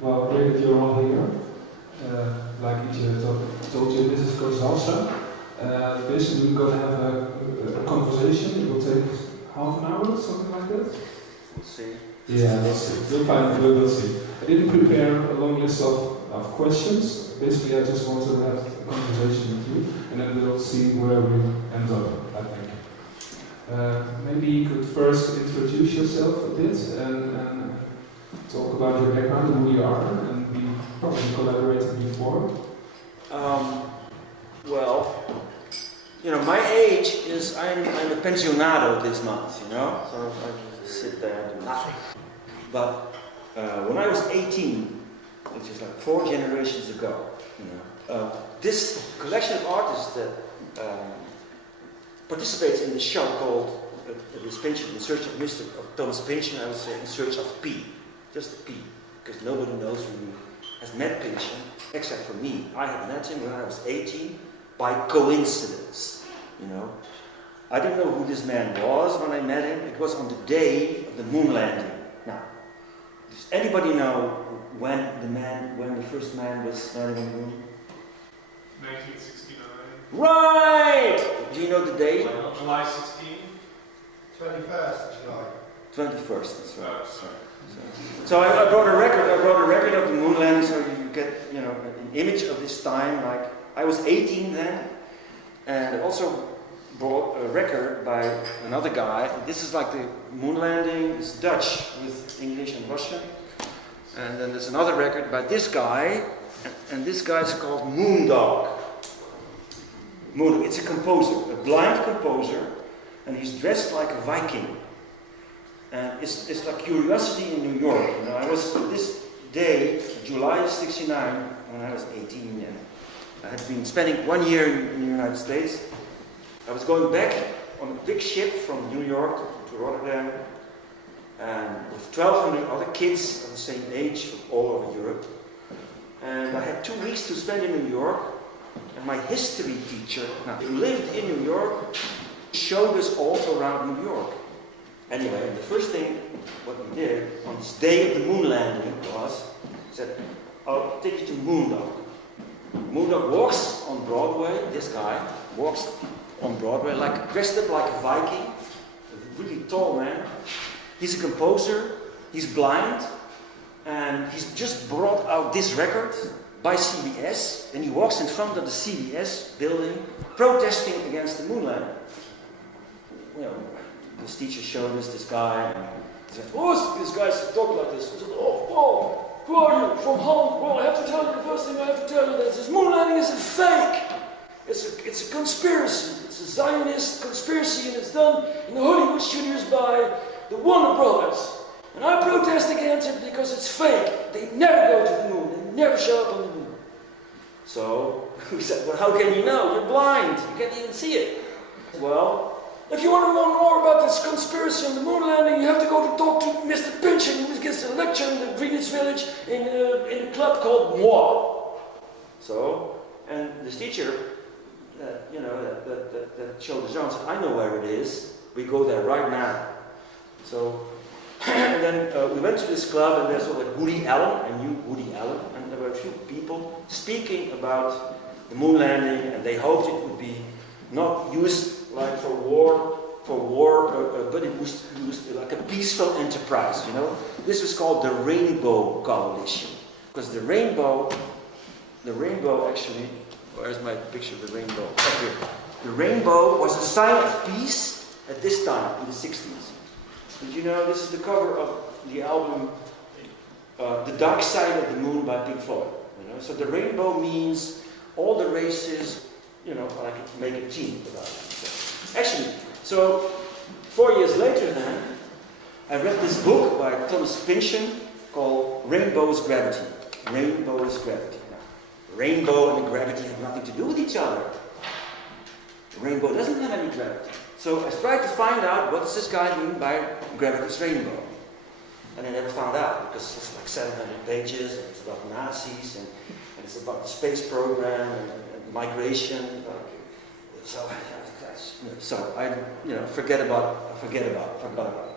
Well, great that you're all here. Like Ietje told you, this is Koos Dalstra. Basically, we're going to have a conversation. It will take half an hour, something like that. We'll see. Yeah, we'll see. We'll find it, we'll see. I didn't prepare a long list of questions. Basically, I just wanted to have a conversation with you, and then we'll see where we end up, I think. Maybe you could first introduce yourself a bit and talk about your background and who you are, and we probably collaborated before. Well, you know, my age is, I'm a pensionado this month, you know, so I just sit there and do nothing. But when I was 18, which is like 4 generations ago, you know, this collection of artists that participates in the show called Pinchon, In Search of Thomas Pynchon, I would say In Search of P. Just P, because nobody knows who has met Pinchon, except for me. I had met him when I was 18 by coincidence, you know. I didn't know who this man was when I met him. It was on the day of the moon landing. Now, does anybody know when the first man was landing on the moon? 1969. Right! Do you know the date? July 16. 21st of July. 21st, that's right. So I brought a record of the moon landing, so you get, you know, an image of this time. Like, I was 18 then, and I also brought a record by another guy. This is like the moon landing. It's Dutch with English and Russian. And then there's another record by this guy, and this guy is called Moondog. Moondog, it's a composer, a blind composer, and he's dressed like a Viking. And it's like curiosity in New York. You know, I was this day, July '69, when I was 18, and I had been spending 1 year in the United States. I was going back on a big ship from New York to Rotterdam, and with 1,200 other kids of the same age from all over Europe. And I had 2 weeks to spend in New York, and my history teacher, who lived in New York, showed us all around New York. Anyway, the first thing what we did on this day of the moon landing was, he said, I'll take you to Moondog. Moondog walks on Broadway, this guy walks on Broadway, like dressed up like a Viking, a really tall man. He's a composer, he's blind, and he's just brought out this record by CBS, and he walks in front of the CBS building protesting against the moon landing. You know, this teacher showed us this guy, and he said, oh, this guy's talking like this. He said, oh, who are you? From Holland? Well, I have to tell you, the first thing I have to tell you is this moon landing is a fake. It's a conspiracy. It's a Zionist conspiracy, and it's done in the Hollywood studios by the Warner Brothers. And I protest against it because it's fake. They never go to the moon. They never show up on the moon. So we said, well, how can you know? You're blind. You can't even see it. Well, if you want to know more about this conspiracy on the moon landing, you have to go to talk to Mr. Pynchon, who gives a lecture in the Greenwich Village in a club called Moi. So, and this teacher, that showed us around, said, I know where it is. We go there right now. So, and then we went to this club, and there's like Woody Allen. I knew Woody Allen, and there were a few people speaking about the moon landing, and they hoped it would be not used like for war, but it was used like a peaceful enterprise, you know. This was called the Rainbow Coalition, because the rainbow actually, where's my picture of the rainbow? Up here. The rainbow was a sign of peace at this time, in the 60s. Did you know this is the cover of the album The Dark Side of the Moon by Pink Floyd? You know? So the rainbow means all the races, you know, like make a team about it. Actually, so 4 years later then, I read this book by Thomas Pynchon called Rainbow's Gravity. Rainbow is gravity. Now, rainbow and gravity have nothing to do with each other. The rainbow doesn't have any gravity. So I tried to find out what does this guy mean by gravity's rainbow. And I never found out, because it's like 700 pages, and it's about Nazis, and it's about the space program, and migration. So I forgot about it.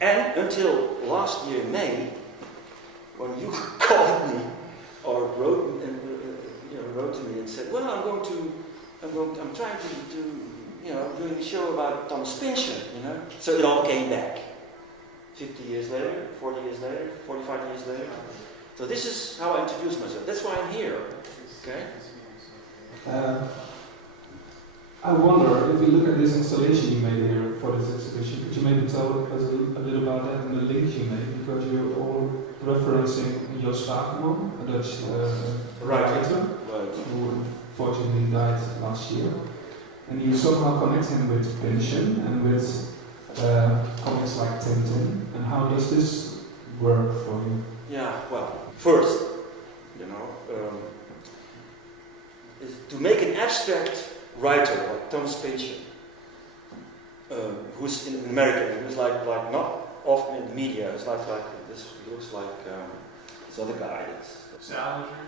And until last year, May, when you called me or wrote to me and said, well, I'm trying to doing a show about Thomas Pynchon, So it all came back. 50 years later, 40 years later, 45 years later. So this is how I introduce myself. That's why I'm here. Okay? I wonder, if you look at this installation you made here for this exhibition, could you maybe tell us a little about that and the link you made? Because you're all referencing Joost Zwagerman, a Dutch writer, who unfortunately died last year. And you somehow connect him with Pynchon and with comics like Tintin. And how does this work for you? Yeah, well, first, is to make an abstract writer like Thomas Pynchon, who's in America, who's like not often in the media. It's like this looks like this other guy.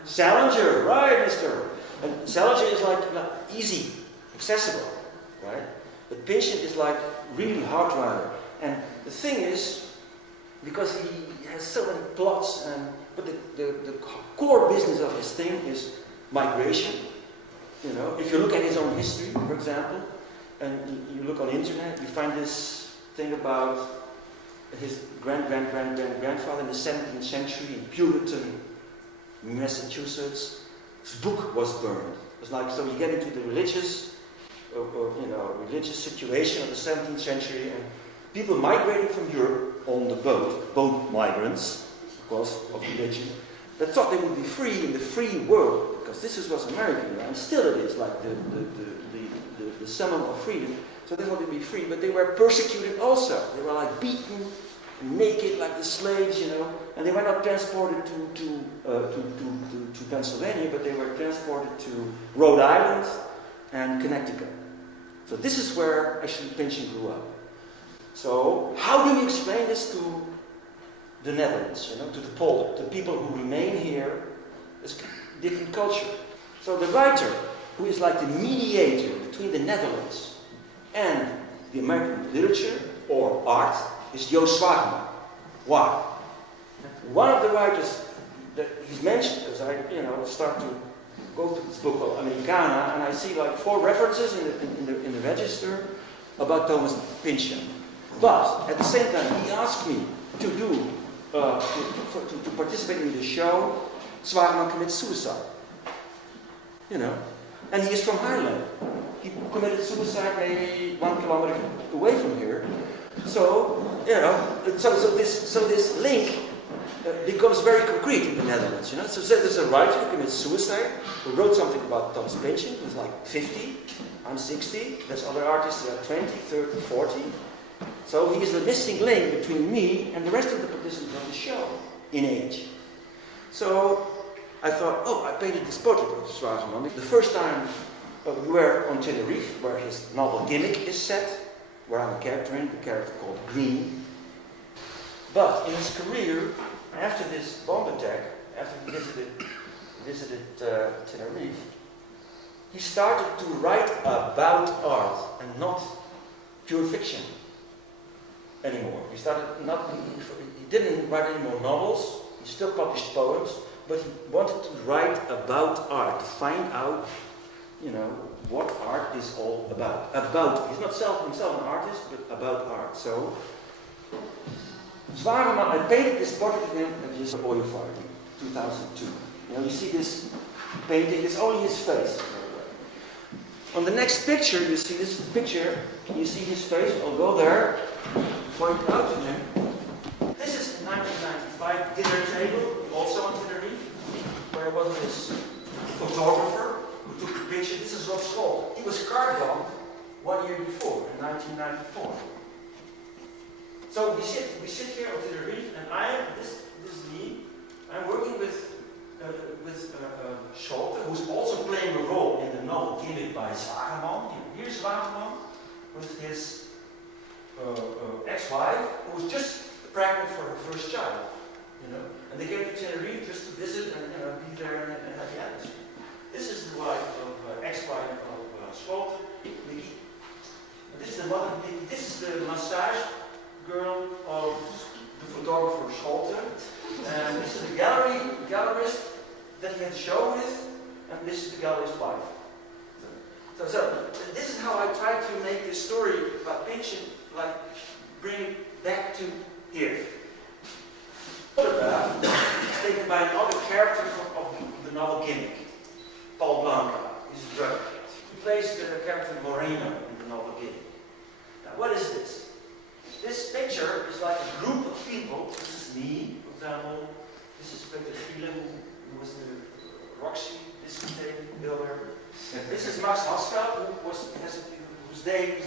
Salinger, right, Mister. And Salinger is like easy, accessible, right? But Pynchon is like really hard to write. And the thing is, because he has so many plots, but the core business of his thing is migration. If you look at his own history, for example, and you look on the internet, you find this thing about his grandfather in the 17th century in Puritan, Massachusetts. His book was burned. It's like, so you get into the religious situation of the 17th century, and people migrating from Europe on the boat migrants, because of religion, that thought they would be free in the free world, because this was America, and still it is like the summum of freedom. So they wanted to be free, but they were persecuted also. They were like beaten, naked like the slaves, and they were not transported to Pennsylvania, but they were transported to Rhode Island and Connecticut. So this is where actually Pynchon grew up. So how do you explain this to the Netherlands, to the Poles, the people who remain here? It's different culture. So the writer, who is like the mediator between the Netherlands and the American literature or art, is Joost Zwagerman. Why? One of the writers that he's mentioned, because I start to go to this book called Americana, and I see like 4 references in the register about Thomas Pynchon. But at the same time, he asked me to do to participate in the show. Zwagerman commits suicide. And he is from Haarlem. He committed suicide maybe 1 kilometer away from here. So this link becomes very concrete in the Netherlands. So there's a writer who commits suicide, who wrote something about Thomas Pynchon, who's like 50, I'm 60, there's other artists who are 20, 30, 40. So he is the missing link between me and the rest of the participants of the show in age. So I thought, I painted this portrait of Zwagerman. The first time we were on Tenerife, where his novel Gimmick is set, where I'm a character in, the character called Green. But in his career, after this bomb attack, after he visited Tenerife, he started to write about art and not pure fiction anymore. He didn't write any more novels. He still published poems, but he wanted to write about art, to find out, what art is all about. He's not himself an artist, but about art. So, Zwagerman, I painted this portrait of him at his oil fire in 2002. You see this painting, it's only his face. On the next picture, you see this picture, you see his face, I'll go there, point out to him. This is 1995 dinner table, also on Tenerife, where was this photographer who took the picture. This is Rob Scholte. He was cardboard 1 year before, in 1994. So we sit here on Tenerife, and this is me. I'm working with Scholte, who's also playing a role in the novel Gimmick by Zwagerman. Here's Zwagerman with his ex-wife, who was just pregnant for her first child, and they came to Tenerife just to visit and be there and have the atmosphere. This is the wife of ex-wife of Scholte, Micky. This is the mother of Micky. This is the massage girl of the photographer Scholte. And this is the gallerist that he had a show with, and this is the gallerist's wife. So this is how I try to make this story about Pynchon, like bring it back to here. Photograph is taken by another character of the novel Gimmick, Paul Blanca. He's a drug addict. He plays the character Moreno in the novel Gimmick. Now, what is this? This picture is like a group of people. This is me, for example. This is Peter Giele, who was the Roxy discotheque builder. This is Max Hasfeld, whose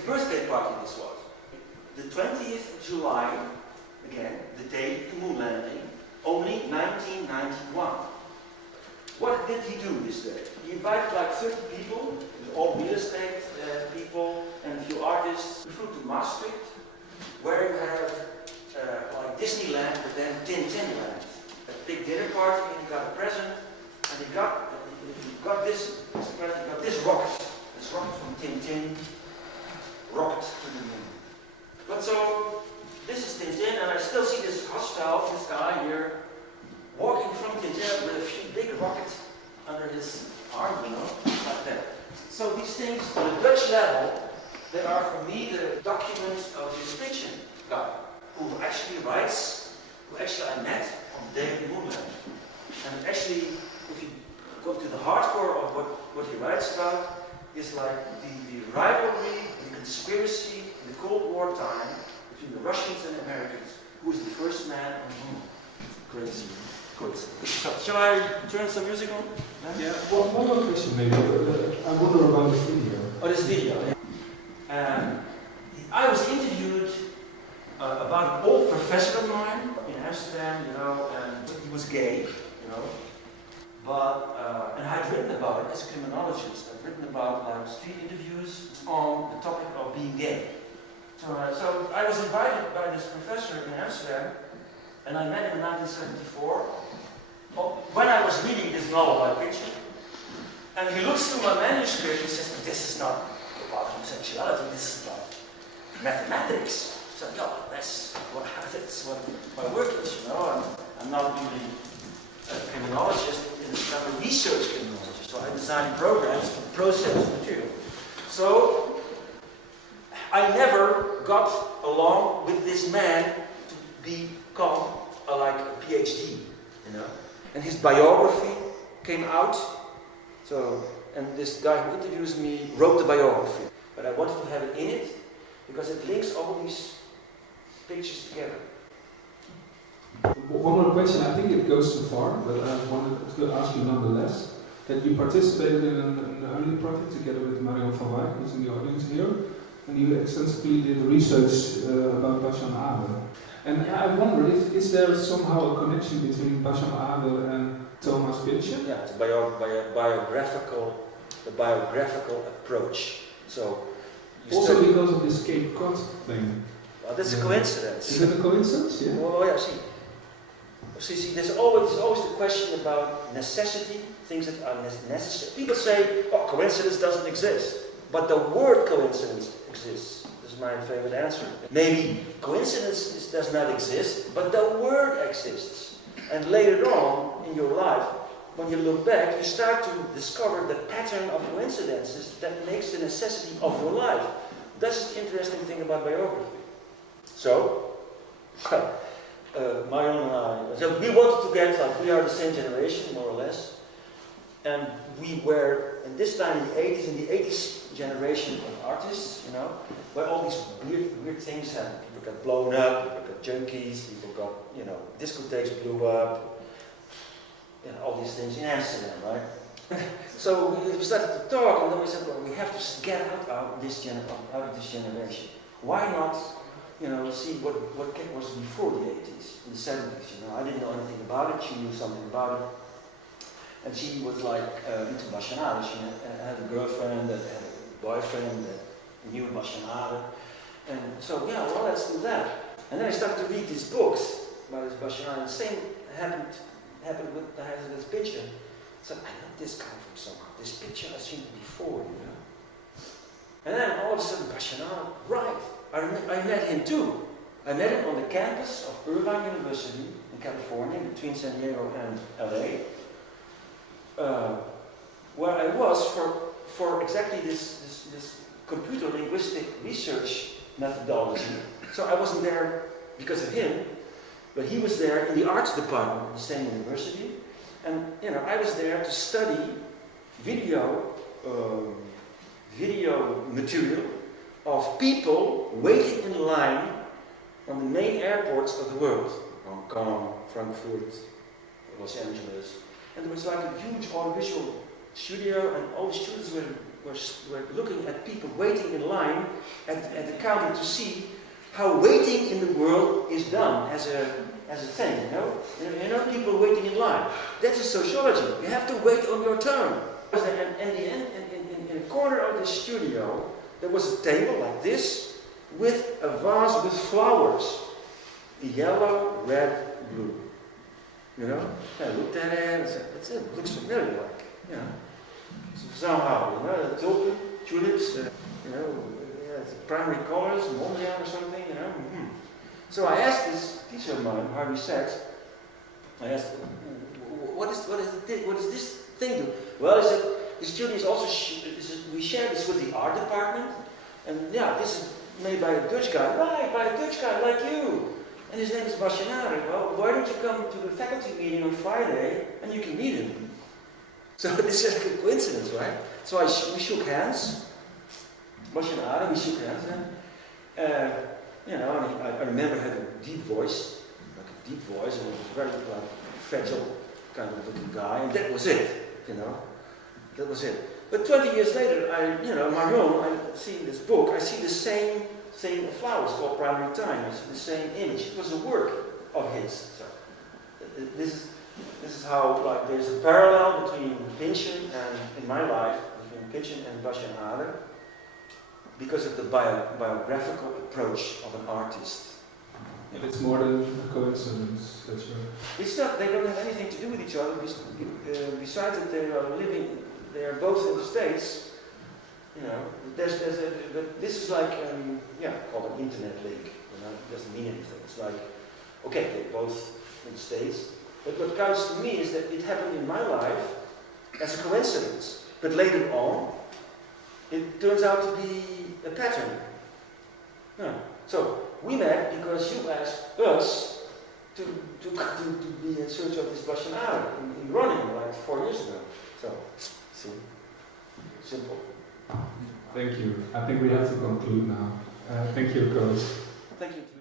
birthday party this was. The 20th of July, again, the day of the moon landing, only 1991. What did he do this day? He invited like 30 people, all real estate people, and a few artists. We flew to Maastricht, where you have like Disneyland, but then Tintinland. A big dinner party, and he got a present, and he got this rocket. This rocket from Tintin, rocket to the moon. But so, this is Tintin, and I still see this Hasfeld, this guy here, walking from Tintin with a big rocket under his arm, you know, like that. So these things, on a Dutch level, they are for me the documents of this Pynchon guy, who actually writes, who actually I met on the day of the moon landing. And actually, if you go to the hardcore of what he writes about, is like the rivalry, the conspiracy in the Cold War time between the Russians and the Americans. Who is the first man on the moon? Crazy. Good. Shall I turn some music on? Yeah. Well, one more question maybe. I wonder about this video. Oh, this video. I was interviewed about an old professor of mine in Amsterdam, you know, and he was gay, you know. But, and I'd written about it as a criminologist. I'd written about like street interviews on the topic of being gay. So I was invited by this professor in Amsterdam, and I met him in 1974 when I was reading this novel by Pynchon. And he looks through my manuscript and says, "This is not about homosexuality, this is about mathematics." So, yeah, that's what my work is, you know. I'm not really a criminologist, I'm a research criminologist, so I design programs to process material. So, I never got along with this man to become like a PhD, you know. And his biography came out. So, and this guy who interviews me wrote the biography. But I wanted to have it in it because it links all these pictures together. One more question, I think it goes too far, but I wanted to ask you nonetheless. That you participated in an early project together with Marion van Wijk, who's in the audience here, and you extensively did research about Basham Abe. And I wondered, is there somehow a connection between Basham Abe and Thomas Pynchon? Yeah, it's the biographical approach. So, also because of this Cape Cod thing. Well, that's a coincidence. Is it a coincidence? Yeah. Well, yeah, see, there's always the question about necessity, things that are necessary. People say, oh, coincidence doesn't exist. But the word coincidence exists. This is my favorite answer. Maybe coincidence does not exist, but the word exists. And later on in your life, when you look back, you start to discover the pattern of coincidences that makes the necessity of your life. That's the interesting thing about biography. So, Marion and I, so we wanted to get, like, we are the same generation, more or less. And we were, and this time in the 80s generation of artists, you know, where all these weird things happened. People got blown up, people got junkies, people got, you know, discotheques blew up, you know, all these things in Amsterdam, right? So we started to talk, and then we said, well, we have to get out of this generation. Why not, you know, see what was before the 80s, in the 70s, you know. I didn't know anything about it, she knew something about it. And she was like into Basham Abe. She had a girlfriend that had a boyfriend that knew Basham Abe. And so, yeah, well, let's do that. And then I started to read these books about this Basham Abe. The same happened with this picture. So I know this guy from somewhere. This picture I've seen before, you know. And then all of a sudden, Basham Abe, right. I met him too. I met him on the campus of Irvine University in California, between San Diego and LA, where I was for exactly this computer linguistic research methodology. So I wasn't there because of him, but he was there in the arts department of the same university. And I was there to study video material of people waiting in line on the main airports of the world. Hong Kong, Frankfurt, Los Angeles. And there was like a huge audiovisual studio, and all the students were looking at people waiting in line at the counter to see how waiting in the world is done as a thing, people waiting in line. That's a sociology. You have to wait on your turn. And in a corner of the studio, there was a table like this with a vase with flowers. Yellow, red, blue. I looked at it and said, it looks familiar, somehow, tulip, tulips, primary colors, Mondrian or something, So I asked this teacher of mine, Harvey Sachs, I asked, what does this thing do? Well, he said, the students also, we share this with the art department, and this is made by a Dutch guy, right, by a Dutch guy like you. And his name is Basjanare. Well, why don't you come to the faculty meeting on Friday and you can meet him? So this is a coincidence, right? So we shook hands. Basjanare, we shook hands. And, I remember he had a deep voice, and he was a very fragile kind of looking guy, and that was it, That was it. But 20 years later, Marion, I see this book, I see the same thing of flowers called Primary Time. It's the same image. It was a work of his. So this is how there's a parallel between Pynchon and in my life between Pynchon and Basjanare because of the biographical approach of an artist. And it's more than a coincidence that you're... It's not. They don't have anything to do with each other. Besides that, they are both in the States. But this is like, called an internet link. It doesn't mean anything. It's like, okay, they're both in the States. But what counts to me is that it happened in my life as a coincidence. But later on, it turns out to be a pattern. So we met because you asked us to be in search of this Basjanare in running like 4 years ago. So, see, simple. Thank you. I think we have to conclude now. Thank you, Koos. Thank you.